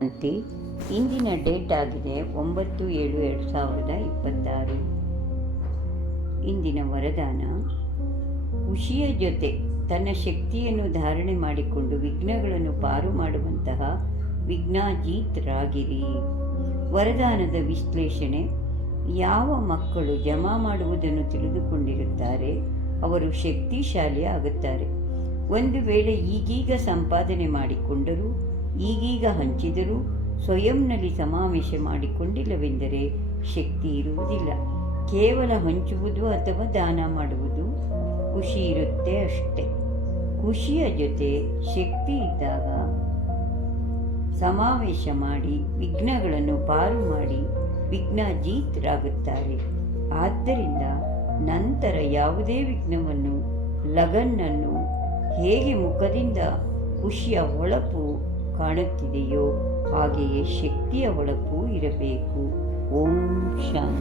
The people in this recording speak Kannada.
ಅಂತೆ ಇಂದಿನ ಡೇಟ್ ಆಗಿದೆ 9/7/2026. ಇಂದಿನ ವರದಾನ: ಖುಷಿಯ ಜೊತೆ ತನ್ನ ಶಕ್ತಿಯನ್ನು ಧಾರಣೆ ಮಾಡಿಕೊಂಡು ವಿಘ್ನಗಳನ್ನು ಪಾರು ಮಾಡುವಂತಹ ವಿಘ್ನಾಜೀತರಾಗಿರಿ. ವರದಾನದ ವಿಶ್ಲೇಷಣೆ: ಯಾವ ಮಕ್ಕಳು ಜಮಾ ಮಾಡುವುದನ್ನು ತಿಳಿದುಕೊಂಡಿರುತ್ತಾರೆ ಅವರು ಶಕ್ತಿಶಾಲಿ ಆಗುತ್ತಾರೆ. ಒಂದು ವೇಳೆ ಈಗೀಗ ಸಂಪಾದನೆ ಮಾಡಿಕೊಂಡರೂ ಈಗೀಗ ಹಂಚಿದರೂ ಸ್ವಯಂನಲ್ಲಿ ಸಮಾವೇಶ ಮಾಡಿಕೊಂಡಿಲ್ಲವೆಂದರೆ ಶಕ್ತಿ ಇರುವುದಿಲ್ಲ. ಕೇವಲ ಹಂಚುವುದು ಅಥವಾ ದಾನ ಮಾಡುವುದು ಖುಷಿ ಇರುತ್ತೆ ಅಷ್ಟೆ. ಖುಷಿಯ ಜೊತೆ ಶಕ್ತಿ ಇದ್ದಾಗ ಸಮಾವೇಶ ಮಾಡಿ ವಿಘ್ನಗಳನ್ನು ಪಾರು ಮಾಡಿ ವಿಘ್ನಾಜೀತರಾಗುತ್ತಾರೆ. ಆದ್ದರಿಂದ ನಂತರ ಯಾವುದೇ ವಿಘ್ನವನ್ನು ಲಗನ್ನನ್ನು ಹೇಗೆ ಮುಖದಿಂದ ಖುಷಿಯ ಹೊಳಪು ಕಾಣುತ್ತಿದೆಯೋ ಹಾಗೆಯೇ ಶಕ್ತಿಯ ಹೊಳಪು ಇರಬೇಕು. ಓಂ ಶಾಂತಿ.